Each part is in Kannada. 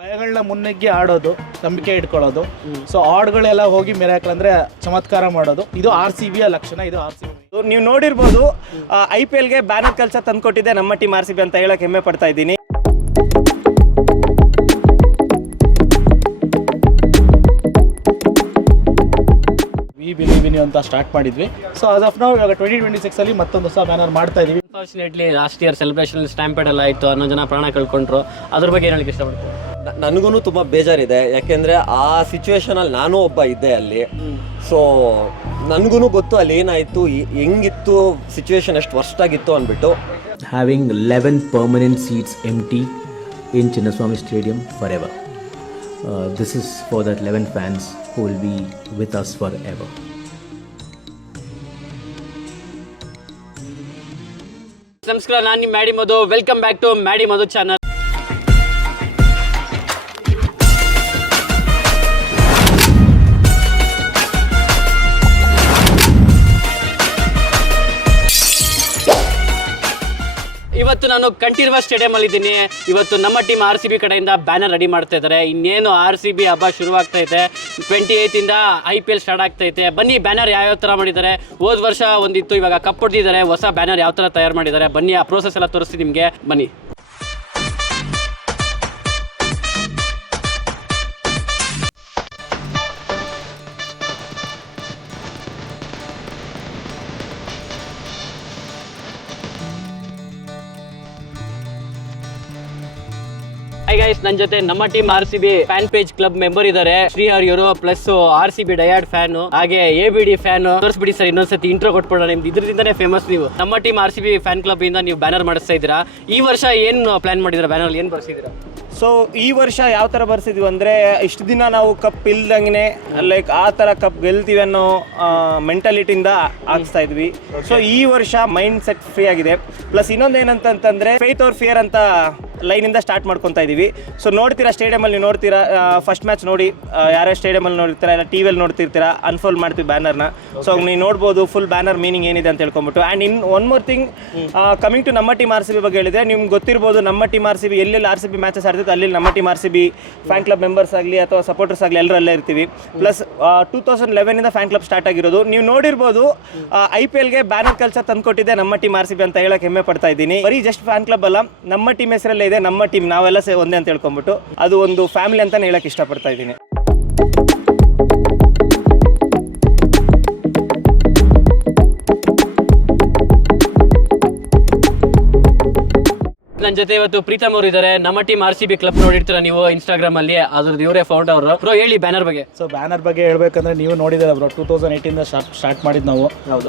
ಭಯಗಳನ್ನ ಮುನ್ನುಗ್ಗಿ ಆಡೋದು, ನಂಬಿಕೆ ಇಟ್ಕೊಳ್ಳೋದು. ಸೊ ಹಾಡ್ಗಳೆಲ್ಲ ಹೋಗಿ ಮಿರಾಕಲ್ ಅಂದ್ರೆ ಚಮತ್ಕಾರ ಮಾಡೋದು. ಇದು RCBಯ ಲಕ್ಷಣ. ಇದು RCB. ನೀವು ನೋಡಿರ್ಬೋದು, IPLಗೆ ಬ್ಯಾನರ್ ಕಲ್ಚರ್ ತಂದ್ಕೊಟ್ಟಿದೆ ನಮ್ಮ ಟೀಮ್ RCB ಅಂತ ಹೇಳಕ್ ಹೆಮ್ಮೆ ಪಡ್ತಾ ಇದ್ದೀನಿ. ವಿ ಬಿಲೀವ್ ಇನ್ ಯು ಅಂತ ಸ್ಟಾರ್ಟ್ ಮಾಡಿದ್ವಿ. ಸೊ ಆಸ್ ಆಫ್ ನಾವು ಇವಾಗ 2026 ಅಲ್ಲಿ ಮತ್ತೊಂದು ಹೊಸ ಬ್ಯಾನರ್ ಮಾಡ್ತಾ ಇದೀವಿ. Unfortunately last year celebration stampede ಎಲ್ಲ ಆಯಿತು, 11 ಜನ ಪ್ರಾಣ ಕಳ್ಕೊಂಡ್ರು. ಅದ್ರ ಬಗ್ಗೆ ಏನು ಹೇಳಕ್ಕೆ ಇಷ್ಟಪಡ್ತೀನಿ? ನನಗೂ ತುಂಬ ಬೇಜಾರಿದೆ, ಯಾಕೆಂದರೆ ಆ ಸಿಚುವೇಶನಲ್ಲಿ ನಾನು ಒಬ್ಬ ಇದ್ದೆ ಅಲ್ಲಿ. ಸೊ ನನಗೂ ಗೊತ್ತು ಅಲ್ಲಿ ಏನಾಯಿತು, ಹೆಂಗಿತ್ತು ಸಿಚುವೇಶನ್, ಎಷ್ಟು ವರ್ಸ್ಟ್ ಆಗಿತ್ತು ಅಂದ್ಬಿಟ್ಟು. Having 11 permanent seats empty in Chinnaswamy Stadium forever. This is for the 11 fans who will be with us forever. ನಮಸ್ಕಾರ, ನಾನು ನಿಮ್ಮ Maddy Madhu. Welcome back to Maddy Madhu channel. ಇವತ್ತು ನಾನು ಕಂಠೀರವ ಸ್ಟೇಡಿಯಂ ಅಲ್ಲಿ ಇದ್ದೀನಿ. ಇವತ್ತು ನಮ್ಮ ಟೀಮ್ RCB ಕಡೆಯಿಂದ ಬ್ಯಾನರ್ ರೆಡಿ ಮಾಡ್ತಾ ಇದ್ದಾರೆ. ಇನ್ನೇನು RCB ಹಬ್ಬ ಶುರುವಾಗ್ತಾ ಇದೆ. 28 ಇಂದ IPL ಸ್ಟಾರ್ಟ್ ಆಗ್ತೈತೆ. ಬನ್ನಿ ಬ್ಯಾನರ್ ಯಾವ ಥರ ಮಾಡಿದ್ದಾರೆ. ಹೋದ ವರ್ಷ ಒಂದಿತ್ತು, ಇವಾಗ ಕಪ್ ಹೊಡೆದಿದ್ದಾರೆ. ಹೊಸ ಬ್ಯಾನರ್ ಯಾವ ಥರ ತಯಾರು ಮಾಡಿದ್ದಾರೆ, ಬನ್ನಿ ಆ ಪ್ರೋಸೆಸ್ ಎಲ್ಲ ತೋರಿಸ್ತೀನಿ ನಿಮಗೆ. ಬನ್ನಿ. ಹೈ ಗೈಸ್, ನನ್ನ ಜೊತೆ ನಮ್ಮ team RCB fan page club member ಇದ್ದಾರೆ ಶ್ರೀಹರಿ ಅವರು, ಪ್ಲಸ್ RCB ಡಯಾಡ್ ಫ್ಯಾನ್, ಹಾಗೆ ABD ಫ್ಯಾನ್. ತೋರಿಸ್ಬಿಡಿ ಸರ್, ಇನ್ನೊಂದ್ಸತಿ ಇಂಟ್ರೋ ಕೊಟ್ಬಿಡೋಣ. ನಿಮ್ದು ಇದ್ರಿಂದಾನೇ ಫೇಮಸ್ ನೀವು. ನಮ್ಮ ಟೀಮ್ RCB ಫ್ಯಾನ್ ಕ್ಲಬ್ ಇಂದ ನೀವು ಬ್ಯಾನರ್ ಮಾಡಿಸ್ತಾ ಇದ್ದೀರಾ. ಈ ವರ್ಷ ಏನು ಪ್ಲಾನ್ ಮಾಡಿದ್ದೀರಾ? ಬ್ಯಾನರ್ ಏನು ಬರ್ಸಿದ್ದೀರಾ? ಸೊ ಈ ವರ್ಷ ಯಾವ ಥರ ಬರ್ಸಿದ್ವಿ ಅಂದರೆ, ಇಷ್ಟು ದಿನ ನಾವು ಕಪ್ ಇಲ್ದಂಗೆ ಲೈಕ್ ಆ ಥರ ಕಪ್ ಗೆಲ್ತೀವಿ ಅನ್ನೋ ಮೆಂಟಾಲಿಟಿಯಿಂದ ಹಾಕ್ಸ್ತಾ ಇದ್ವಿ. ಸೊ ಈ ವರ್ಷ ಮೈಂಡ್ ಸೆಟ್ ಫ್ರೀ ಆಗಿದೆ. ಪ್ಲಸ್ ಇನ್ನೊಂದು ಏನಂತಂದರೆ ಫೇತ್ ಆರ್ ಫಿಯರ್ ಅಂತ ಲೈನಿಂದ ಸ್ಟಾರ್ಟ್ ಮಾಡ್ಕೊತಾ ಇದ್ದೀವಿ. ಸೊ ನೋಡ್ತೀರಾ ಸ್ಟೇಡಿಯಮಲ್ಲಿ, ನೀವು ನೋಡ್ತೀರಾ ಫಸ್ಟ್ ಮ್ಯಾಚ್ ನೋಡಿ, ಯಾರ್ಯಾರು ಸ್ಟೇಡಿಯಮಲ್ಲಿ ನೋಡ್ತೀರಾ ಇಲ್ಲ TVಯಲ್ಲಿ ನೋಡ್ತಿರ್ತೀರಾ, ಅನ್ಫೋಲ್ಡ್ ಮಾಡ್ತೀವಿ ಬ್ಯಾನರ್ನ. ಸೊ ನೀವು ನೋಡ್ಬೋದು ಫುಲ್ ಬ್ಯಾನರ್ ಮೀನಿಂಗ್ ಏನಿದೆ ಅಂತ ಹೇಳ್ಕೊಂಬಿಟ್ಟು. And in one more thing, coming to ನಮ್ಮ ಟೀಮ್ RCB ಬಗ್ಗೆ ಹೇಳಿದೆ. ನಿಮ್ಗೆ ಗೊತ್ತಿರ್ಬೋದು, ನಮ್ಮ ಟೀಮ್ RCB ಎಲ್ಲೆಲ್ಲಿ RCB ಮ್ಯಾಚಸ್ ಆಡ್ತಿತ್ತು ಅಲ್ಲಿ ನಮ್ಮ team RCB fan club members ಆಗಲಿ ಅಥವಾ ಸಪೋರ್ಟರ್ಸ್ ಆಗಲಿ ಎಲ್ಲರಲ್ಲೇ ಇರ್ತೀವಿ. ಪ್ಲಸ್ 2011 ಇಂದ ಫ್ಯಾನ್ ಕ್ಲಬ್ ಸ್ಟಾರ್ಟ್ ಆಗಿರೋದು. ನೀವು ನೋಡಿರ್ಬೋದು, IPLಗೆ ಬ್ಯಾನರ್ ಕಲ್ಚರ್ ತಂದ್ಕೊಟ್ಟಿದೆ ನಮ್ಮ ಟೀಮ್ RCB ಅಂತ ಹೇಳಕ್ ಹೆಮ್ಮೆ ಪಡ್ತಾ ಇದ್ದೀನಿ. ಬರೀ ಜಸ್ಟ್ ಫ್ಯಾನ್ ಕ್ಲಬ್ ಅಲ್ಲ, ನಮ್ಮ ಟೀಮ್ ಹೆಸರಲ್ಲೇ ಇದೆ ನಮ್ಮ ಟೀಮ್, ನಾವೆಲ್ಲ ಒಂದೇ ಅಂತ ಹೇಳ್ಕೊಂಬಿಟ್ಟು ಅದು ಒಂದು ಫ್ಯಾಮಿಲಿ ಅಂತಾನೆ ಹೇಳಕ್ ಇಷ್ಟಪಡ್ತಾ ಇದ್ದೀನಿ. ನನ್ನ ಜೊತೆ ಇವತ್ತು ಪ್ರೀತಮ್ ಅವರು ಇದ್ದಾರೆ. ನಮ್ಮ ಟೀಮ್ RCB ಕ್ಲಬ್ ನೋಡಿರ್ತೀರ ನೀವು ಇನ್ಸ್ಟಾಗ್ರಾಮ್ ಅಲ್ಲಿ, ಅದ್ರದ್ದು ಇವರೇ ಫೌಂಡರ್ ಅವರು. ಬ್ರೋ ಹೇಳಿ ಬ್ಯಾನರ್ ಬಗ್ಗೆ. ಸೊ ಬ್ಯಾನರ್ ಬಗ್ಗೆ ಹೇಳ್ಬೇಕಂದ್ರೆ ನೀವು ನೋಡಿದ್ರೆ ಬ್ರೋ, 2018 ಇಂದ ಸ್ಟಾರ್ಟ್ ಮಾಡಿದ್ದು ನಾವು.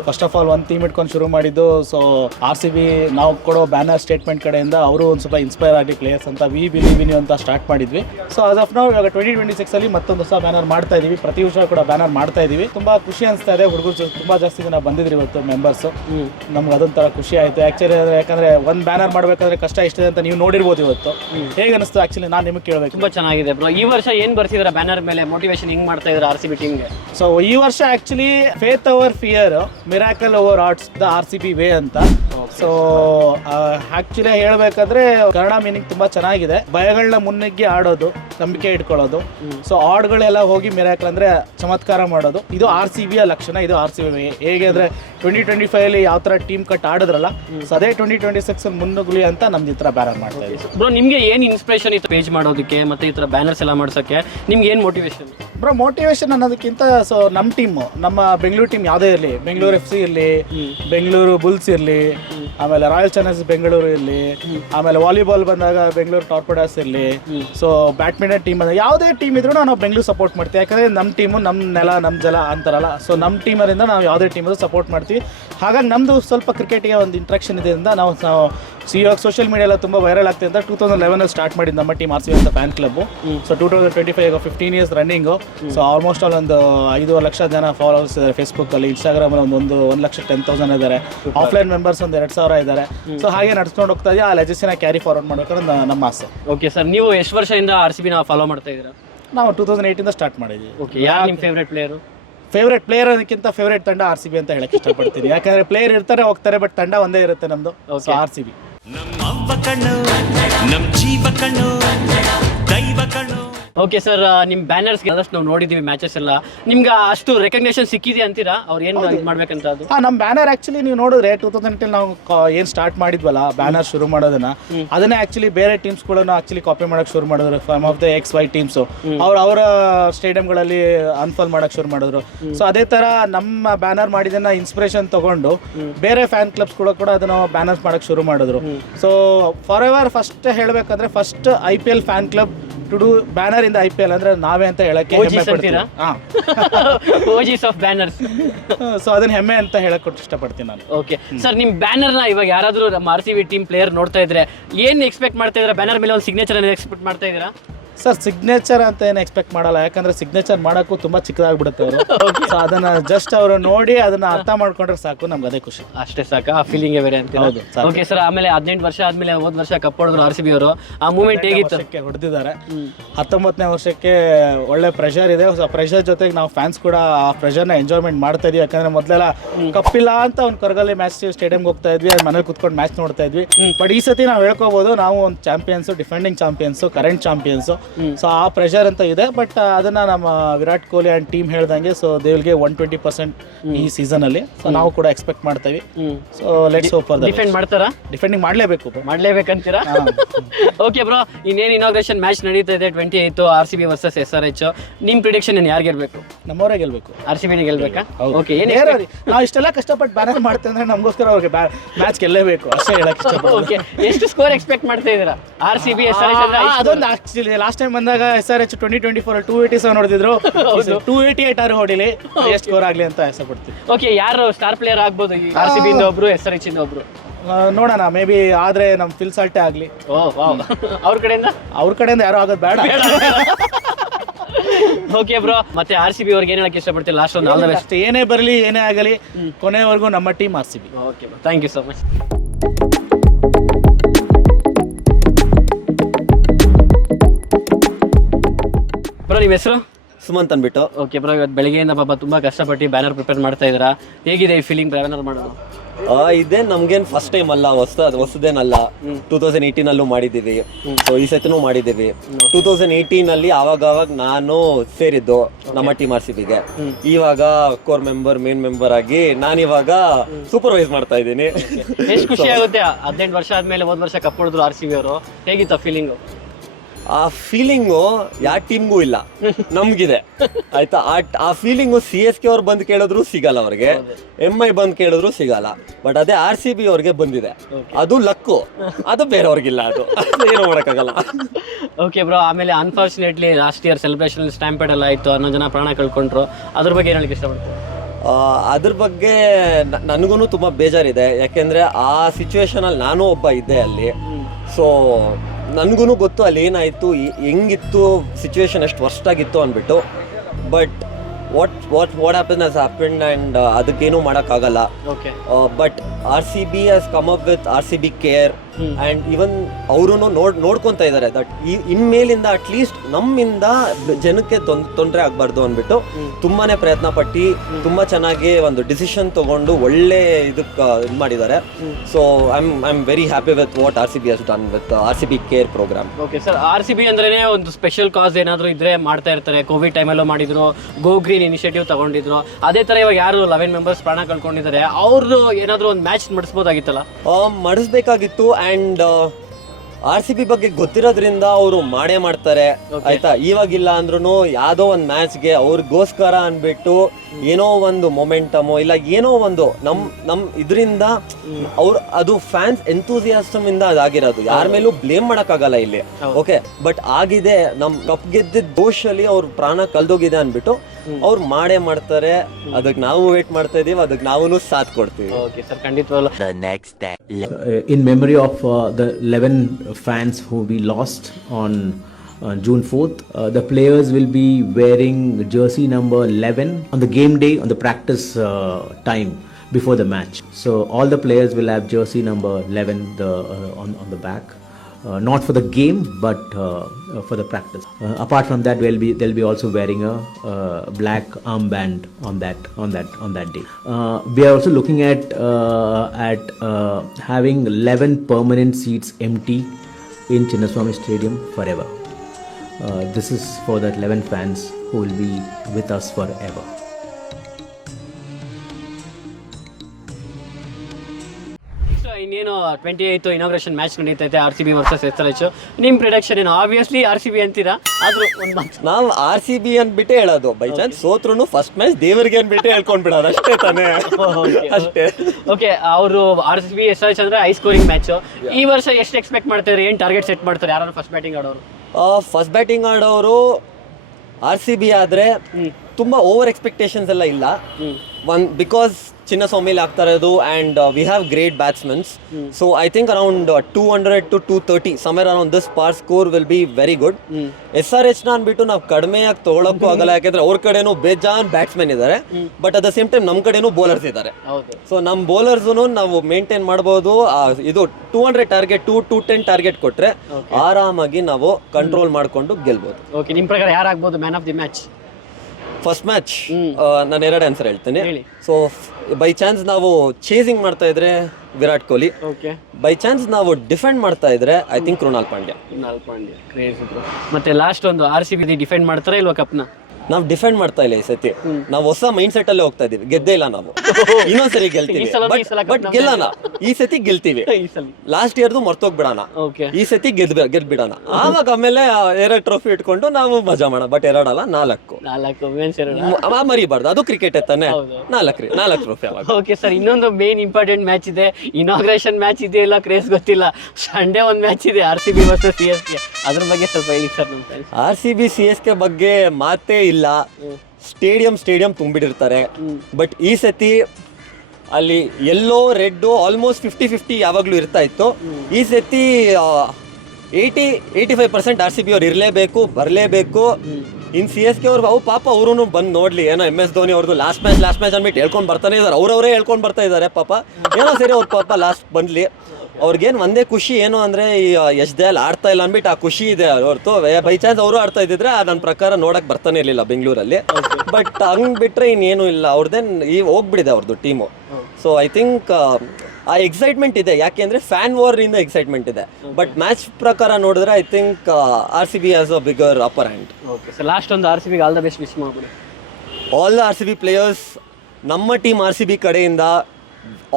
ಫಸ್ಟ್ ಆಫ್ ಆಲ್ ಒಂದು ಥೀಮ್ ಇಟ್ಕೊಂಡು ಶುರು ಮಾಡಿದ್ದು. ಸೊ RCB ನಾವು ಕೊಡೋ ಬ್ಯಾನರ್ ಸ್ಟೇಟ್ಮೆಂಟ್ ಕಡೆಯಿಂದ ಅವರು ಒಂದು ಸ್ವಲ್ಪ ಇನ್ಸ್ಪೈರ್ ಆಗಿ ಪ್ಲೇಯರ್ಸ್ ಅಂತ ವಿ ಬಿಲೀವ್ ಇನ್ ಯು ಅಂತ ಸ್ಟಾರ್ಟ್ ಮಾಡಿದ್ವಿ. ಸೊ ಆಸ್ ಆಫ್ ನಾವು ಇವಾಗ 2026 ಅಲ್ಲಿ ಮತ್ತೊಂದು ಹೊಸ ಬ್ಯಾನರ್ ಮಾಡ್ತಾ ಇದೀವಿ. ಪ್ರತಿ ವರ್ಷ ಕೂಡ ಬ್ಯಾನರ್ ಮಾಡ್ತಾ ಇದೀವಿ. ತುಂಬಾ ಖುಷಿ ಅನಿಸ್ತಾ ಇದೆ. ಹುಡುಗರು ತುಂಬಾ ಜಾಸ್ತಿ ಜನ ಬಂದಿದ್ರು ಇವತ್ತು ಮೆಂಬರ್ಸ್. ನಮ್ಗೆ ಅದೊಂಥರ ಖುಷಿ ಆಯ್ತು ಆಕ್ಚುಲಿ. ಯಾಕಂದ್ರೆ ಒಂದು ಬ್ಯಾನರ್ ಮಾಡ್ಬೇಕಾದ್ರೆ ಕಷ್ಟ ಎಷ್ಟಿದೆ ಅಂತ ನೀವು ನೋಡಿರ್ಬೋದು ಇವತ್ತು. ಹೇಗೆ ಅನಿಸ್ತು ಆಕ್ಚುಲಿ, ನಾನು ನಿಮಗೆ ಕೇಳಬೇಕು. ತುಂಬಾ ಚೆನ್ನಾಗಿದೆ ಬ್ರೋ. ಈ ವರ್ಷ ಏನ್ ಬರ್ಸಿದಾರೆ ಬ್ಯಾನರ್ ಮೇಲೆ, ಮೋಟಿವೇಶನ್ ಹೆಂಗ್ ಮಾಡ್ತಾ ಇದ್ದಾರೆ RCB ಟೀಮ್ಗೆ? ಸೊ ಈ ವರ್ಷ actually faith over fear, miracle over arts, the RCB way ಅಂತ. ಸೊ ಆಕ್ಚುಲಿ ಹೇಳ್ಬೇಕಂದ್ರೆ ಕನ್ನಡ ಮೀನಿಂಗ್ ತುಂಬಾ ಚೆನ್ನಾಗಿದೆ. ಭಯಗಳನ್ನ ಮುನ್ನುಗ್ಗಿ ಆಡೋದು, ನಂಬಿಕೆ ಇಟ್ಕೊಳ್ಳೋದು. ಸೊ ಹಾಡ್ಗಳೆಲ್ಲ ಹೋಗಿ ಮಿರಾಕಲ್ ಅಂದ್ರೆ ಚಮತ್ಕಾರ ಮಾಡೋದು. ಇದು RCBಯ ಲಕ್ಷಣ. ಇದು RCB ವೇ. ಹೇಗೆ ಅಂದ್ರೆ 2025 ಅಲ್ಲಿ ಯಾವ ತರ ಟೀಮ್ ಕಟ್ ಆಡಿದ್ರಲ್ಲ, ಸೊ ಅದೇ 2026 ಮುನ್ನುಗ್ಲಿ ಅಂತ ನಮ್ದು ಈ ತರ ಬ್ಯಾನರ್ ಮಾಡ್ತಾ ಇದ್ದೀವಿ. ಬ್ರೋ ನಿಮ್ಗೆ ಏನ್ ಇನ್ಸ್ಪಿರೇಷನ್ ಇತ್ತು ಪೇಜ್ ಮಾಡೋದಕ್ಕೆ ಮತ್ತೆ ಈ ತರ ಬ್ಯಾನರ್ಸ್ ಎಲ್ಲ ಮಾಡ್ಸೋಕೆ? ನಿಮ್ಗೆ ಏನ್ ಮೋಟಿವೇಶನ್? ಬ್ರೋ ಮೋಟಿವೇಶನ್ ಅನ್ನೋದಕ್ಕಿಂತ, ಸೊ ನಮ್ಮ ಟೀಮು, ನಮ್ಮ ಬೆಂಗಳೂರು ಟೀಮ್ ಯಾವುದೇ ಇರಲಿ, ಬೆಂಗಳೂರು FC ಇರಲಿ, ಬೆಂಗಳೂರು ಬುಲ್ಸ್ ಇರಲಿ, ಆಮೇಲೆ ರಾಯಲ್ ಚಾಲೆಂಜರ್ಸ್ ಬೆಂಗಳೂರು ಇರಲಿ, ಆಮೇಲೆ ವಾಲಿಬಾಲ್ ಬಂದಾಗ ಬೆಂಗಳೂರು ಟಾರ್ಪೆಡೋಸ್ ಇರಲಿ, ಸೊ ಬ್ಯಾಡ್ಮಿಂಟನ್ ಟೀಮ್ ಅಂದರೆ ಯಾವುದೇ ಟೀಮ್ ಇದ್ರೂ ನಾವು ಬೆಂಗಳೂರು ಸಪೋರ್ಟ್ ಮಾಡ್ತೀವಿ. ಯಾಕಂದರೆ ನಮ್ಮ ಟೀಮು ನಮ್ಮ ನೆಲ ನಮ್ಮ ಜಲ ಅಂತಾರಲ್ಲ, ಸೊ ನಮ್ಮ ಟೀಮರಿಂದ ನಾವು ಯಾವುದೇ ಟೀಮದು ಸಪೋರ್ಟ್ ಮಾಡ್ತೀವಿ. ಹಾಗಾಗಿ ನಮ್ಮದು ಸ್ವಲ್ಪ ಕ್ರಿಕೆಟಿಗೆ ಒಂದು ಇಂಟ್ರಾಕ್ಷನ್ ಇದರಿಂದ ನಾವು ಇವಾಗ ಸೋಷಿಯಲ್ ಮೀಡಿಯಾ ಎಲ್ಲ ತುಂಬ ವೈರಲ್ ಆಗ್ತಿದೆ ಅಂತ 2011 ಸ್ಟಾರ್ಟ್ ಮಾಡಿದ್ದು ನಮ್ಮ ಟೀಮ್ RCB ಅಂತ fan club. So 2025 15 years running. So almost all ಒಂದು 5 ಲಕ್ಷ ಜನ ಫಾಲೋವರ್ಸ್ ಇದ್ದಾರೆ ಫೇಸ್ಬುಕ್ಕಲ್ಲಿ, ಇನ್ಸ್ಟಾಗ್ರಾಮಲ್ಲಿ ಒಂದು 1,10,000 ಇದ್ದಾರೆ. ಆಫ್ಲೈನ್ ಮೆಂಬರ್ಸ್ ಒಂದು 2,000 ಇದ್ದಾರೆ. ಸೊ ಹಾಗೆ ನಡ್ಸ್ಕೊಂಡು ಹೋಗ್ತಾ ಇದೆಯಾ. ಆ ಲೆಜೆಸಿನ ಕ್ಯಾರಿ ಫಾರ್ವರ್ಡ್ ಮಾಡ್ಬೇಕಂದ್ರೆ ನಮ್ಮ ಆಸೆ. ಓಕೆ ಸರ್, ನೀವು ಎಷ್ಟು ವರ್ಷದಿಂದ RCB ನಾವು ಫಾಲೋ ಮಾಡ್ತಾ ಇದ್ದೀರಾ? ನಾವು 2008 ಇಂದ ಸ್ಟಾರ್ಟ್ ಮಾಡಿದ್ದೀವಿ. ಓಕೆ, ಯಾರು ನಿಮ್ಮ ಫೇವ್ರೇಟ್ ಪ್ಲೇಯರು? ಫೇವ್ರೇಟ್ ಪ್ಲೇಯರ್ ಅದಕ್ಕಿಂತ ಫೇವ್ರೇಟ್ ತಂಡ RCB ಅಂತ ಹೇಳಕ್ಕೆ ಇಷ್ಟಪಡ್ತೀನಿ. ಯಾಕಂದರೆ ಪ್ಲೇಯರ್ ಇರ್ತಾರೆ ಹೋಗ್ತಾರೆ, ಬಟ್ ತಂಡ ಒಂದೇ ಇರುತ್ತೆ ನಮ್ಮದು. ಸೊ RCB ನಮ್ಮ ಅವ್ವ ಕಣ್ಣು, ನಮ್ಮ ಜೀವ ಕಣ್ಣು, ಓಕೆ ಸರ್, ನಿಮ್ಮ ಬ್ಯಾನರ್ಸ್ಗೆ ಆದಷ್ಟು ನಾವು ನೋಡಿದ್ದೀವಿ ಮ್ಯಾಚಸ್ ಎಲ್ಲ. ನಿಮ್ಗೆ ಅಷ್ಟು ರೆಕಗ್ನೇಷನ್ ಸಿಕ್ಕಿದೆ ಅಂತೀರಾ? ಅವ್ರು ಏನು ಮಾಡ್ಬೇಕಂತ ಅದು? ನಮ್ಮ ಬ್ಯಾನರ್ ಆ್ಯಕ್ಚುಲಿ ನೀವು ನೋಡಿದ್ರೆ 2010 ನಾವು ಏನು ಸ್ಟಾರ್ಟ್ ಮಾಡಿದ್ವಲ್ಲ ಬ್ಯಾನರ್ ಶುರು ಮಾಡೋದನ್ನ, ಅದನ್ನೇ ಆ್ಯಕ್ಚುಲಿ ಬೇರೆ ಟೀಮ್ಸ್ಗಳನ್ನು ಆ್ಯಕ್ಚುಲಿ ಕಾಪಿ ಮಾಡೋಕ್ಕೆ ಶುರು ಮಾಡಿದ್ರು. Some of the XY teams ಅವರ ಸ್ಟೇಡಿಯಂಗಳಲ್ಲಿ ಅನ್ಫಾಲ್ ಮಾಡೋಕ್ಕೆ ಶುರು ಮಾಡಿದ್ರು. ಸೊ ಅದೇ ಥರ ನಮ್ಮ ಬ್ಯಾನರ್ ಮಾಡಿದ್ದನ್ನ ಇನ್ಸ್ಪಿರೇಷನ್ ತಗೊಂಡು ಬೇರೆ ಫ್ಯಾನ್ ಕ್ಲಬ್ಸ್ಗಳು ಕೂಡ ಅದನ್ನು ಬ್ಯಾನರ್ಸ್ ಮಾಡೋಕ್ಕೆ ಶುರು ಮಾಡಿದ್ರು. ಸೊ ಫಾರ್ ಎವರ್ ಫಸ್ಟ್ ಹೇಳಬೇಕಂದ್ರೆ first IPL fan club to do banner in the IPL ಅಂದ್ರೆ ನಾವೇ ಅಂತ ಹೇಳಕ್ಕೆ ಹೆಮ್ಮೆ ಪಡ್ತೀನಿ. ಓಜಿಸ್ ಆಫ್ ಬ್ಯಾನರ್ಸ್. ಸೊ ಅದನ್ನ ಹೆಮ್ಮೆ ಅಂತ ಹೇಳಕ್ ಇಷ್ಟಪಡ್ತೀನಿ ನಾನು. ಓಕೆ ಸರ್, ನಿಮ್ಮ ಬ್ಯಾನರ್ನ ಇವಾಗ ಯಾರಾದರೂ ನಮ್ಮ RCB ಟೀಮ್ ಪ್ಲೇಯರ್ ನೋಡ್ತಾ ಇದ್ರೆ ಏನು ಎಕ್ಸ್ಪೆಕ್ಟ್ ಮಾಡ್ತಾ ಇದ್ದೀರಾ? ಬ್ಯಾನರ್ ಮೇಲೆ ಒಂದು ಸಿಗ್ನೇಚರ್ ಅನ್ನು ಎಕ್ಸ್ಪೆಕ್ಟ್ ಮಾಡ್ತಾ ಇದ್ದೀರಾ? ಸರ್ ಸಿಗ್ನೇಚರ್ ಅಂತ ಏನು ಎಕ್ಸ್ಪೆಕ್ಟ್ ಮಾಡಲ್ಲ, ಯಾಕಂದ್ರೆ ಸಿಗ್ನೇಚರ್ ಮಾಡೋಕ್ಕೂ ತುಂಬ ಚಿಕ್ಕದಾಗ್ಬಿಡುತ್ತೆ ಅವರು. ಸೊ ಅದನ್ನ ಜಸ್ಟ್ ಅವರು ನೋಡಿ ಅದನ್ನ ಅರ್ಥ ಮಾಡ್ಕೊಂಡ್ರೆ ಸಾಕು, ನಮ್ಗೆ ಅದೇ ಖುಷಿ. ಅಷ್ಟೇ ಸಾಕು, ಆ ಫೀಲಿಂಗೇ ಬೇರೆ ಅಂತ. ಹೌದು, ಸಾಕು. ಓಕೆ ಸರ್, ಆಮೇಲೆ 18 ವರ್ಷ ಆದ್ಮೇಲೆ ಹೋದ ವರ್ಷ ಕಪ್ ಹೊಡೆದ್ರು RCB ಅವರು. ಆ ಮೂಮೆಂಟ್ ಹೇಗಿತ್ತು? ಹೊಡೆದಿದ್ದಾರೆ. 19ನೇ ವರ್ಷಕ್ಕೆ ಒಳ್ಳೆ ಪ್ರೆಷರ್ ಇದೆ. ಸೊ ಪ್ರೆಷರ್ ಜೊತೆಗೆ ನಾವು ಫ್ಯಾನ್ಸ್ ಕೂಡ ಆ ಪ್ರೆಷರ್ನ ಎಂಜಾಯ್ಮೆಂಟ್ ಮಾಡ್ತಾ ಇದೀವಿ. ಯಾಕಂದ್ರೆ ಮೊದಲೆಲ್ಲ ಕಪ್ಪಿಲ್ಲ ಅಂತ ಒಂದು ಕೊರಗಲ್ಲಿ ಮ್ಯಾಚ್ ಸ್ಟೇಡಿಯಂಗೆ ಹೋಗ್ತಾ ಇದ್ವಿ, ಮನೇಲಿ ಕುತ್ಕೊಂಡು ಮ್ಯಾಚ್ ನೋಡ್ತಾ ಇದ್ವಿ. ಬಟ್ ಈ ಸತಿ ನಾವು ಹೇಳ್ಕೋಬಹುದು ನಾವು ಒಂದು champions, defending champions, current champions. So ಆ ಪ್ರೆಷರ್ ಅಂತ ಇದೆ. ಬಟ್ ಅದನ್ನ ನಮ್ಮ ವಿರಾಟ್ ಕೊಹ್ಲಿ ಆ್ಯಂಡ್ ಟೀಮ್ ಹೇಳ್ದಂಗೆ ಸೊ ದೇ ವಿಲ್ ಗೆ 120% ಈ ಸೀಸನ್ ಅಲ್ಲಿ. ಸೊ ನಾವು ಕೂಡ ಎಕ್ಸ್ಪೆಕ್ಟ್ ಮಾಡ್ತೀವಿ. So let's hope for that. Defend ಮಾಡ್ತಾರಾ? ಡಿಫೆಂಡಿಂಗ್ ಮಾಡ್ಲೇಬೇಕಂತೀರಾ? ಓಕೆ ಬ್ರೋ, ಇನ್ನೇನು ಇನಾಗ್ರೇಷನ್ ಮ್ಯಾಚ್ ನಡೀತಾ ಇದೆ 28 RCB ವರ್ಸಸ್ SRH. ನಿಮ್ಮ ಪ್ರಿಡಿಕ್ಷನ್ ಏನು, ಯಾರು ಗೆಲ್ಬೇಕು? ನಮ್ಮವರೇ ಗೆಲ್ಬೇಕು. RCB ನೇ ಗೆಲ್ಬೇಕಾ? ಓಕೆ, ನಾವು ಇಷ್ಟೆಲ್ಲ ಕಷ್ಟಪಟ್ಟು ಬ್ಯಾನರ್ ಮಾಡ್ತೇವೆ ಅಂದ್ರೆ ನಮಗೋಸ್ಕರ ಅವ್ರಿಗೆ ಮ್ಯಾಚ್ ಗೆಲ್ಲೇಬೇಕು ಅಷ್ಟೇ ಹೇಳಕ್ ಇಷ್ಟಪಡ್ತೀನಿ. ಓಕೆ, ಎಷ್ಟು ಸ್ಕೋರ್ ಎಕ್ಸ್ಪೆಕ್ಟ್ ಮಾಡ್ತಾ ಇದ್ದೀರಾ RCB SRH ಅಂದ್ರೆ? ಅದೊಂದು ಆಕ್ಚುಲಿ ಲಾಸ್ಟ್ ಟೈಮ್ ಬಂದಾಗ SRH 2024 287 ಹೊಡೆದಿದ್ರು. 288 ಆರು ಹೊಡಿಲಿ, ಎಷ್ಟು ಸ್ಕೋರ್ ಆಗಲಿ ಅಂತ ಆಸೆ ಪಡ್ತೀವಿ. ಓಕೆ, ಯಾರು ಸ್ಟಾರ್ ಪ್ಲೇಯರ್ ಆಗ್ಬೋದು? RCB ಇಂದ ಒಬ್ರು, SRH ಇಂದ ಒಬ್ರು. ನೋಡೋಣ, ಮೇ ಬಿ ಆದ್ರೆ ನಮ್ಮ ಫಿಲ್ ಸಾಲ್ಟೇ ಆಗಲಿ. ಅವ್ರ ಕಡೆಯಿಂದ ಯಾರು ಆಗೋದು ಬೇಡ. ಓಕೆ ಬ್ರೋ, ಮತ್ತೆ RCB ಅವ್ರಿಗೆ ಏನು ಹೇಳಕ್ಕೆ ಇಷ್ಟಪಡ್ತೀವಿ ಲಾಸ್ಟ್ ಒಂದು? All the best. ಏನೇ ಬರಲಿ ಏನೇ ಆಗಲಿ ಕೊನೆವರೆಗೂ ನಮ್ಮ team RCB. Okay bro, thank you so much. Bro, ನಿಮ್ಮ ಹೆಸರು? ಸುಮಂತ್ ಅಂದ್ಬಿಟ್ಟು. ಓಕೆ ಬ್ರೋ, ಇವತ್ತು ಬೆಳಿಗ್ಗೆಯಿಂದ ಪಾಪ ತುಂಬ ಕಷ್ಟಪಟ್ಟು ಬ್ಯಾನರ್ ಪ್ರಿಪೇರ್ ಮಾಡ್ತಾ ಇದ್ದೀರಾ. ಹೇಗಿದೆ ಈ ಫೀಲಿಂಗ್ ಬ್ಯಾನರ್ ಮಾಡೋದು? ಇದೇ ನಮ್ಗೇನು ಫಸ್ಟ್ ಟೈಮ್ ಅಲ್ಲ, ಹೊಸದೇನಲ್ಲ. 2018 ಮಾಡಿದ್ದೀವಿ. ಸೊ ಈ ಸತಿನೂ ಮಾಡಿದ್ದೀವಿ. 2018 ಆವಾಗ ನಾನು ಸೇರಿದ್ದು ನಮ್ಮ ಟೀಮ್ RCBಗೆ. ಇವಾಗ ಕೋರ್ ಮೆಂಬರ್, ಮೇನ್ ಮೆಂಬರ್ ಆಗಿ ನಾನಿವಾಗ ಸೂಪರ್ವೈಸ್ ಮಾಡ್ತಾ ಇದ್ದೀನಿ. ಎಷ್ಟು ಖುಷಿ ಆಗುತ್ತೆ 18 ವರ್ಷ ಆದ್ಮೇಲೆ ಹೋದ ವರ್ಷ ಕಪ್ ಹೊಡೆದ್ರು RCB ಅವರು. ಹೇಗಿತ್ತು ಆ ಫೀಲಿಂಗು? ಆ ಫೀಲಿಂಗು ಯಾವ ಟೀಮ್ಗೂ ಇಲ್ಲ, ನಮ್ಗಿದೆ ಆಯ್ತಾ. ಆ ಫೀಲಿಂಗು CSK ಅವ್ರು ಬಂದು ಕೇಳಿದ್ರು ಸಿಗಲ್ಲ, ಅವ್ರಿಗೆ MI ಬಂದು ಕೇಳಿದ್ರು ಸಿಗಲ್ಲ. ಬಟ್ ಅದೇ RCB ಅವ್ರಿಗೆ ಬಂದಿದೆ, ಅದು ಲಕ್ಕು. ಅದು ಬೇರೆಯವ್ರಿಗಿಲ್ಲ, ಅದು ಏನು ಮಾಡೋಕ್ಕಾಗಲ್ಲ. ಓಕೆ ಬ್ರೋ, ಆಮೇಲೆ unfortunately last year celebration stampede ಎಲ್ಲ ಆಯಿತು, 11 ಜನ ಪ್ರಾಣ ಕಳ್ಕೊಂಡ್ರು. ಅದ್ರ ಬಗ್ಗೆ ಏನು ಹೇಳಕ್ಕೆ ಇಷ್ಟಪಡ್ತೀನಿ? ಅದ್ರ ಬಗ್ಗೆ ನನಗೂ ತುಂಬ ಬೇಜಾರಿದೆ. ಯಾಕೆಂದರೆ ಆ ಸಿಚುವೇಶನಲ್ಲಿ ನಾನು ಒಬ್ಬ ಇದ್ದೆ ಅಲ್ಲಿ. ಸೊ ನನಗೂ ಗೊತ್ತು ಅಲ್ಲಿ ಏನಾಯಿತು, ಹೆಂಗಿತ್ತು ಸಿಚುವೇಶನ್, ಎಷ್ಟು ವರ್ಸ್ಟ್ ಆಗಿತ್ತು ಅಂದ್ಬಿಟ್ಟು. But what happen has happened and ಅದಕ್ಕೇನು ಮಾಡೋಕ್ಕಾಗಲ್ಲ. But RCB has come up with RCB care and even ಅವರು ನೋಡ್ಕೊತಾ ಇದ್ದಾರೆ ದಟ್ ಇನ್ಮೇಲಿಂದ ಅಟ್ಲೀಸ್ಟ್ ನಮ್ಮಿಂದ ಜನಕ್ಕೆ ತೊಂದರೆ ಆಗಬಾರ್ದು ಅಂದ್ಬಿಟ್ಟು ತುಂಬಾನೇ ಪ್ರಯತ್ನ ಪಟ್ಟು ತುಂಬ ಚೆನ್ನಾಗಿ ಒಂದು ಡಿಸಿಷನ್ ತಗೊಂಡು ಒಳ್ಳೆ ಇದಕ್ಕೆ ಇದು ಮಾಡಿದ್ದಾರೆ. So I am very happy with what RCB has done with RCB care program. Okay sir, RCB ಅಂದ್ರೇ ಒಂದು ಸ್ಪೆಷಲ್ ಕಾಸ್ ಏನಾದರೂ ಇದ್ರೆ ಮಾಡ್ತಾ ಇರ್ತಾರೆ. ಕೋವಿಡ್ ಟೈಮಲ್ಲೂ ಮಾಡಿದ್ರು, ಗೋ ಗ್ರೀನ್ ಇನಿಷಿಯೇಟಿವ್ ತಗೊಂಡಿದ್ರು. ಅದೇ ಥರ ಇವಾಗ ಯಾರು 11 ಮೆಂಬರ್ಸ್ ಪ್ರಾಣ ಕಳ್ಕೊಂಡಿದ್ದಾರೆ, ಅವ್ರದ್ದು ಏನಾದರೂ ಒಂದು ಮ್ಯಾಚ್ ಮಾಡಿಸ್ಬೋದಾಗಿತ್ತಲ್ಲ? ಮಾಡಿಸ್ಬೇಕಾಗಿತ್ತು. ಆ್ಯಂಡ್ RCB ಬಗ್ಗೆ ಗೊತ್ತಿರೋದ್ರಿಂದ ಅವರು ಮಾಡೇ ಮಾಡ್ತಾರೆ ಆಯ್ತಾ. ಇವಾಗಿಲ್ಲ ಅಂದ್ರೂ ಯಾವುದೋ ಒಂದು ಮ್ಯಾಚ್ಗೆ ಅವ್ರಿಗೋಸ್ಕರ ಅಂದ್ಬಿಟ್ಟು ಏನೋ ಒಂದು ಮೊಮೆಂಟಮೋ ಇಲ್ಲ ಏನೋ ಒಂದು ನಮ್ ಇದರಿಂದ ಅವ್ರು ಅದು ಫ್ಯಾನ್ಸ್ ಎಂತೂಸಿಯಾಸಮ್ ಇಂದ ಅದಾಗಿರೋದು. ಯಾರ ಮೇಲೂ ಬ್ಲೇಮ್ ಮಾಡೋಕ್ಕಾಗಲ್ಲ ಇಲ್ಲಿ. ಓಕೆ, ಬಟ್ ಆಗಿದೆ, ನಮ್ ಕಪ್ ಗೆದ್ದಿದ್ದ ದೋಷಲ್ಲಿ ಅವ್ರ ಪ್ರಾಣ ಕಲ್ದೋಗಿದೆ ಅಂದ್ಬಿಟ್ಟು ಅವ್ರು ಮಾಡೇ ಮಾಡ್ತಾರೆ. ಅದಕ್ಕೆ ನಾವು ವೇಟ್ ಮಾಡ್ತಾ ಇದೀವಿ, ಅದಕ್ಕೆ ನಾವು ಸಾಥ್ ಕೊಡ್ತೀವಿ. ಓಕೆ ಸರ್, ಖಂಡಿತವಲ್ಲ. In memory of the 11 fans who we lost on June 4th, the players will be wearing jersey number 11 on the game day, on the practice time before the match. So all the players will have jersey number 11 on the back. Not for the game, but for the practice. Apart from that, they'll be also wearing a black armband on that day. We are also looking at having 11 permanent seats empty in Chinnaswamy Stadium forever. This is for the 11 fans who will be with us forever. So ಇನ್ನೇನು 28th ಇನಾಗ್ರೇಷನ್ ಮ್ಯಾಚ್ ನಡೀತೈತೆ RCB ವರ್ಸಸ್ SRH. ನಿಮ್ಮ ಪ್ರಿಡಕ್ಷನ್ ಏನು? ಆಬ್ವಿಯಸ್ಲಿ RCB ಅಂತೀರಾ, ಆದ್ರೂ ಒಂದು ಮಾತು. ನಾವು RCB ಅಂದ್ಬಿಟ್ಟೆ ಹೇಳೋದು. ಬೈ ಚಾನ್ಸ್ ಸೋತ್ರು ಫಸ್ಟ್ ಮ್ಯಾಚ್ ದೇವರಿಗೆ ಅಂದ್ಬಿಟ್ಟೆ ಹೇಳ್ಕೊಂಡ್ಬಿಡೋದು ಅಷ್ಟೇ ತಾನೇ. ಅಷ್ಟೇ. ಓಕೆ, ಅವರು RCB SRH ಅಂದ್ರೆ ಹೈ ಸ್ಕೋರಿಂಗ್ ಮ್ಯಾಚ್. ಈ ವರ್ಷ ಎಷ್ಟು ಎಕ್ಸ್ಪೆಕ್ಟ್ ಮಾಡ್ತಾರೆ? ಏನು ಟಾರ್ಗೆಟ್ ಸೆಟ್ ಮಾಡ್ತಾರೆ ಯಾರು ಫಸ್ಟ್ ಬ್ಯಾಟಿಂಗ್ ಆಡೋರು? ಫಸ್ಟ್ ಬ್ಯಾಟಿಂಗ್ ಆಡೋರು RCB ಆದರೆ ತುಂಬ ಓವರ್ ಎಕ್ಸ್ಪೆಕ್ಟೇಷನ್ಸ್ ಎಲ್ಲ ಇಲ್ಲ. ಬಿಕಾಸ್ ಚಿನ್ನಸ್ವಾಮಿಲಿ ಆಗ್ತಾ ಇರೋದು and we have great batsmans. So I think around 200 to 230 somewhere around this par score will be very good. SRH ಅಂದ್ಬಿಟ್ಟು ನಾವು ಕಡಿಮೆಯಾಗಿ ತೊಗೊಳಕ್ಕೂ ಆಗಲ್ಲ, ಯಾಕೆಂದ್ರೆ ಅವ್ರ ಕಡೆನೂ ಬೇಜಾನ್ ಬ್ಯಾಟ್ಸ್ಮನ್ ಇದ್ದಾರೆ, but at the same time ನಮ್ಮ ಕಡೆನೂ ಬೌಲರ್ಸ್ ಇದ್ದಾರೆ. ಸೊ ನಮ್ಮ ಬೌಲರ್ಸು ನಾವು ಮೇಂಟೈನ್ ಮಾಡ್ಬೋದು. ಇದು 200 ಟಾರ್ಗೆಟ್ 210 ಟಾರ್ಗೆಟ್ ಕೊಟ್ಟರೆ ಆರಾಮಾಗಿ ನಾವು ಕಂಟ್ರೋಲ್ ಮಾಡಿಕೊಂಡು ಗೆಲ್ಬೋದು. ಓಕೆ, ನಿಮ್ಮ ಪ್ರಕಾರ ಯಾರಾಗ್ಬೋದು man of the match? First match ನಾನು 2 ಆನ್ಸರ್ ಹೇಳ್ತೇನೆ. ಹೇಳಿ. ಸೊ ಬೈ ಚಾನ್ಸ್ ನಾವು ಚೇಸಿಂಗ್ ಮಾಡ್ತಾ ಇದ್ರೆ Virat Kohli. Okay. By chance ನಾವು ಡಿಫೆಂಡ್ ಮಾಡ್ತಾ ಇದ್ರೆ I think Krunal Pandya. Craze bro. ಮತ್ತೆ ಲಾಸ್ಟ್ ಒಂದು RCB ಡಿಫೆಂಡ್ ಮಾಡ್ತಾರಾ ಇಲ್ವಾ ಕಪ್ನ? ನಾವು ಡಿಫೆಂಡ್ ಮಾಡ್ತಾ ಇಲ್ಲ ಈ ಸತಿ. ನಾವು ಹೊಸ ಮೈಂಡ್ ಸೆಟ್ ಅಲ್ಲೇ ಹೋಗ್ತಾ ಇದೀವಿ. ಗೆದ್ದೇ ಇಲ್ಲ ನಾವು. ಇನ್ನೊಂದ್ಸರಿ ಗೆಲ್ತೀವಿ, ಬಟ್ ಗೆಲ್ಲೋಣ. ಈ ಸತಿ ಗೆಲ್ತೀವಿ. ಲಾಸ್ಟ್ ಇಯರ್ದು ಮರ್ತೋಗ್ಬಿಡೋಣ, ಈ ಸತಿ ಗೆದ್ಬಿಡೋಣ. ಆಮೇಲೆ 2 ಟ್ರೋಫಿ ಇಟ್ಕೊಂಡು ನಾವು ಮಜಾ ಮಾಡೋಣ. ಬಟ್ 2 ಅಲ್ಲ 4 ಮರಿಬಾರ್ದು. ಅದು ಕ್ರಿಕೆಟ್ ತಾನೆ. 4 ಟ್ರೋಫಿ ಅವಾಗ. ಓಕೆ ಸರ್, ಇನ್ನೊಂದು ಮೇನ್ ಇಂಪಾರ್ಟೆಂಟ್ ಮ್ಯಾಚ್ ಇದೆ. ಇನಾಗ್ರೇಷನ್ ಮ್ಯಾಚ್ ಇದೆ ಇಲ್ಲ ಕ್ರೇಜ್ ಗೊತ್ತಿಲ್ಲ. ಸಂಡೇ ಒಂದು ಮ್ಯಾಚ್ ಇದೆ RCB ವರ್ಸಸ್ CSK. ಅದ್ರ ಬಗ್ಗೆ ಸ್ವಲ್ಪ ಹೇಳಿ ಸರ್. ನಮ್ಮ ಫ್ರೆಂಡ್ಸ್ RCB CSK ಬಗ್ಗೆ ಮಾತೇ ಇಲ್ಲ. ಸ್ಟೇಡಿಯಂ ತುಂಬಿಡಿರ್ತಾರೆ. ಬಟ್ ಈ ಸತಿ ಅಲ್ಲಿ ಎಲ್ಲೋ ರೆಡ್ ಆಲ್ಮೋಸ್ಟ್ 50-50 ಯಾವಾಗಲೂ ಇರ್ತಾ ಇತ್ತು. ಈ ಸತಿ 80-85% RCB ಅವ್ರು ಇರಲೇಬೇಕು, ಬರಲೇಬೇಕು. ಇನ್ CSK ಅವ್ರು ಪಾಪ ಅವರು ಬಂದು ನೋಡ್ಲಿ. ಏನೋ MS ಧೋನಿ ಅವ್ರದ್ದು ಲಾಸ್ಟ್ ಮ್ಯಾಚ್ ಅಂದ್ಬಿಟ್ಟು ಹೇಳ್ಕೊಂಡು ಬರ್ತಾನೆ ಇದ್ದಾರೆ. ಅವ್ರವರೇ ಹೇಳ್ಕೊಂಡು ಬರ್ತಾ ಇದ್ದಾರೆ ಪಾಪ. ಏನೋ ಸರಿ ಅವ್ರ ಪಾಪ ಲಾಸ್ಟ್ ಬಂದ್ಲಿ. ಅವ್ರಿಗೇನು ಒಂದೇ ಖುಷಿ ಏನು ಅಂದರೆ ಈ ಯಶ್ ದಯಾಲ್ ಆಡ್ತಾ ಇಲ್ಲ ಅಂದ್ಬಿಟ್ಟು ಆ ಖುಷಿ ಇದೆ ಹೊರತು ಬೈ ಚಾನ್ಸ್ ಅವರು ಆಡ್ತಾ ಇದ್ದಿದ್ರೆ ನನ್ನ ಪ್ರಕಾರ ನೋಡಕ್ಕೆ ಬರ್ತಾನೆ ಇರಲಿಲ್ಲ ಬೆಂಗಳೂರಲ್ಲಿ. ಬಟ್ ಹಂಗೆ ಬಿಟ್ಟರೆ ಇನ್ನೇನು ಇಲ್ಲ. ಅವ್ರದ್ದೇನು ಹೋಗ್ಬಿಡಿದೆ ಅವ್ರದ್ದು ಟೀಮು. ಸೊ ಐ ಥಿಂಕ್ ಆ ಎಕ್ಸೈಟ್ಮೆಂಟ್ ಇದೆ, ಯಾಕೆಂದರೆ ಫ್ಯಾನ್ ವಾರಿಂದ ಎಕ್ಸೈಟ್ಮೆಂಟ್ ಇದೆ. ಬಟ್ ಮ್ಯಾಚ್ ಪ್ರಕಾರ ನೋಡಿದ್ರೆ I think RCB has a bigger upper hand. Okay sir, last ಒಂದು RCB all the best wish ಮಾಡ್ಬಿಡಿ. ಆಲ್ ದ RCB ಪ್ಲೇಯರ್ಸ್, ನಮ್ಮ ಟೀಮ್ RCB ಕಡೆಯಿಂದ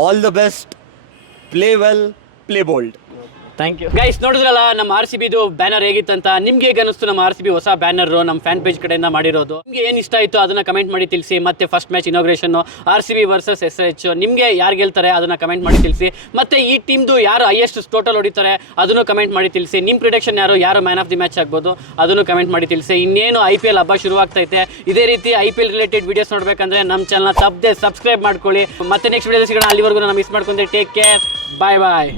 all the best. Play well, play bold. Thank you guys. ನೋಡಿದ್ರಲ್ಲ ನಮ್ಮ RCBದು ಬ್ಯಾನರ್ ಹೇಗಿತ್ತಂತ. ನಿಮ್ಗೆ ಹೇಗೆ ಅನಿಸ್ತು ನಮ್ಮ RCB ಹೊಸ ಬ್ಯಾನರ್ ನಮ್ಮ ಫ್ಯಾನ್ ಪೇಜ್ ಕಡೆಯಿಂದ ಮಾಡಿರೋದು? ನಿಮ್ಗೆ ಏನು ಇಷ್ಟ ಆಯಿತು ಅದನ್ನ ಕಮೆಂಟ್ ಮಾಡಿ ತಿಳಿಸಿ. ಮತ್ತೆ first match inauguration RCB versus SRH, ನಿಮಗೆ ಯಾರು ಗೆಲ್ತಾರೆ ಅದನ್ನ ಕಮೆಂಟ್ ಮಾಡಿ ತಿಳಿಸಿ. ಮತ್ತೆ ಈ ಟೀಮ್ದು ಯಾರು ಹೈಯೆಸ್ಟ್ ಟೋಟಲ್ ಹೊಡಿತಾರೆ ಅದನ್ನು ಕಮೆಂಟ್ ಮಾಡಿ ತಿಳಿಸಿ. ನಿಮ್ಮ ಪ್ರಿಡಿಕ್ಷನ್ ಯಾರು ಮ್ಯಾನ್ ಆಫ್ ದಿ ಮ್ಯಾಚ್ ಆಗ್ಬೋದು ಅದನ್ನು ಕಮೆಂಟ್ ಮಾಡಿ ತಿಳಿಸಿ. ಇನ್ನೇನು IPL ಹಬ್ಬ ಶುರುವಾಗ್ತೈತೆ. ಇದೇ ರೀತಿ IPL ರಿಲೇಟೆಡ್ ವಿಡಿಯೋಸ್ ನೋಡ್ಬೇಕಂದ್ರೆ ನಮ್ಮ ಚಾನಲ್ ತಪ್ಪದೆ ಸಬ್ಸ್ಕ್ರೈಬ್ ಮಾಡ್ಕೊಳ್ಳಿ. ಮತ್ತೆ ನೆಕ್ಸ್ಟ್ ವಿಡಿಯೋ ಸಿಗೋಣ. ಅಲ್ಲಿವರೆಗೂ ನಾನು ಮಿಸ್ ಮಾಡ್ಕೊಂಡ್ರೆ ಟೇಕ್ ಕೇರ್. ಬಾಯ್ ಬಾಯ್.